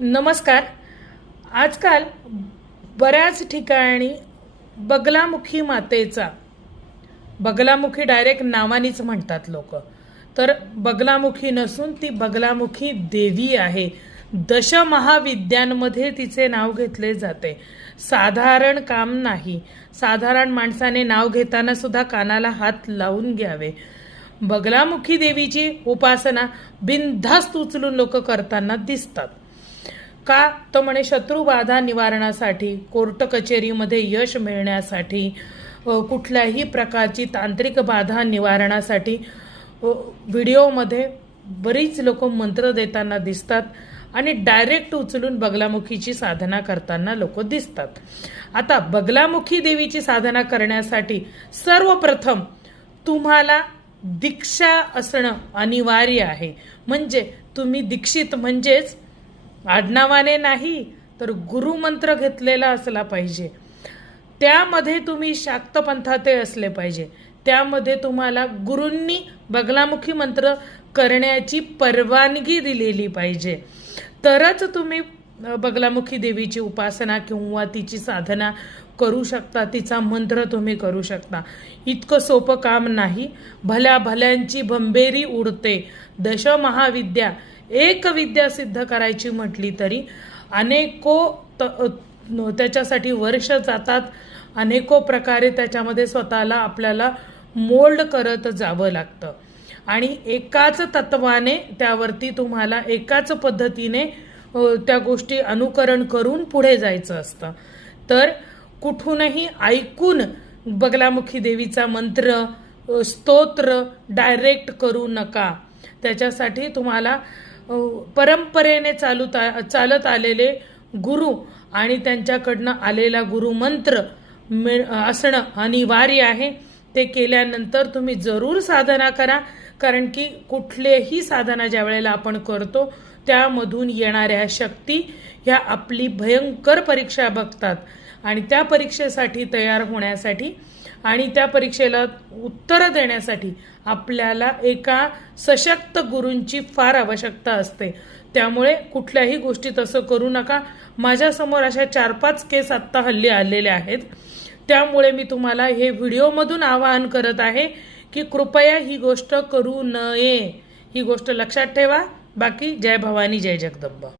नमस्कार. आजकाल बऱ्याच ठिकाणी बगलामुखी मातेचा बगलामुखी डायरेक्ट नावानीच म्हणतात लोक. तर बगलामुखी नसून ती बगलामुखी देवी आहे. दशमहाविद्यांमध्ये तिचे नाव घेतले जाते. साधारण काम नाही. साधारण माणसाने नाव घेताना सुद्धा कानाला हात लावून घ्यावे. बगलामुखी देवीची उपासना बिनधास्त उचलून लोक करताना दिसतात. का तर म्हणे शत्रुबाधा निवारणासाठी कोर्ट कचेरीमध्ये यश मिळण्यासाठी कुठल्याही प्रकारची तांत्रिक बाधा निवारणासाठी व्हिडिओमध्ये बरीच लोक मंत्र देताना दिसतात आणि डायरेक्ट उचलून बगलामुखीची साधना करताना लोक दिसतात. आता बगलामुखी देवीची साधना करण्यासाठी सर्वप्रथम तुम्हाला दीक्षा असणं अनिवार्य आहे. म्हणजे तुम्ही दीक्षित म्हणजेच आडनावाने नाही तर गुरुमंत्र घेतलेला असला पाहिजे. त्यामध्ये तुम्ही शाक्तपंथाते असले पाहिजे. त्यामध्ये तुम्हाला गुरूंनी बगलामुखी मंत्र करण्याची परवानगी दिलेली पाहिजे. तरच तुम्ही बगलामुखी देवीची उपासना किंवा तिची साधना करू शकता तिचा मंत्र तुम्ही करू शकता. इतकं सोपं काम नाही. भल्या भल्यांची भंबेरी उडते. दशमहाविद्या एक विद्या सिद्ध करायची म्हटली तरी अनेको त त्याच्यासाठी वर्ष जातात. अनेको प्रकारे त्याच्यामध्ये स्वतःला आपल्याला मोल्ड करत जावं लागतं. आणि एकाच तत्वाने त्यावरती तुम्हाला एकाच पद्धतीने त्या गोष्टी अनुकरण करून पुढे जायचं असतं. तर कुठूनही ऐकून बगलामुखी देवीचा मंत्र स्तोत्र डायरेक्ट करू नका. त्याच्यासाठी तुम्हाला परंपरेने चालू चालत आलेले गुरु आणि त्यांच्याकडनं आलेला गुरुमंत्र मिळ असणं अनिवार्य आहे. ते केल्यानंतर तुम्ही जरूर साधना करा कारण की कुठलेही साधना ज्या वेळेला आपण करतो त्यामधून येणाऱ्या शक्ती ह्या आपली भयंकर परीक्षा बघतात. आणि त्या परीक्षेसाठी तयार होण्यासाठी आणि त्या परीक्षेला उत्तरं देण्यासाठी आपल्याला एका सशक्त गुरूंची फार आवश्यकता असते. त्यामुळे कुठल्याही गोष्टीत असं करू नका. माझ्यासमोर अशा चार पाच केस आत्ता हल्ली आलेले आहेत. त्यामुळे मी तुम्हाला हे व्हिडिओमधून आवाहन करत आहे की कृपया ही गोष्ट करू नये. ही गोष्ट लक्षात ठेवा. बाकी जय भवानी जय जगदंबा.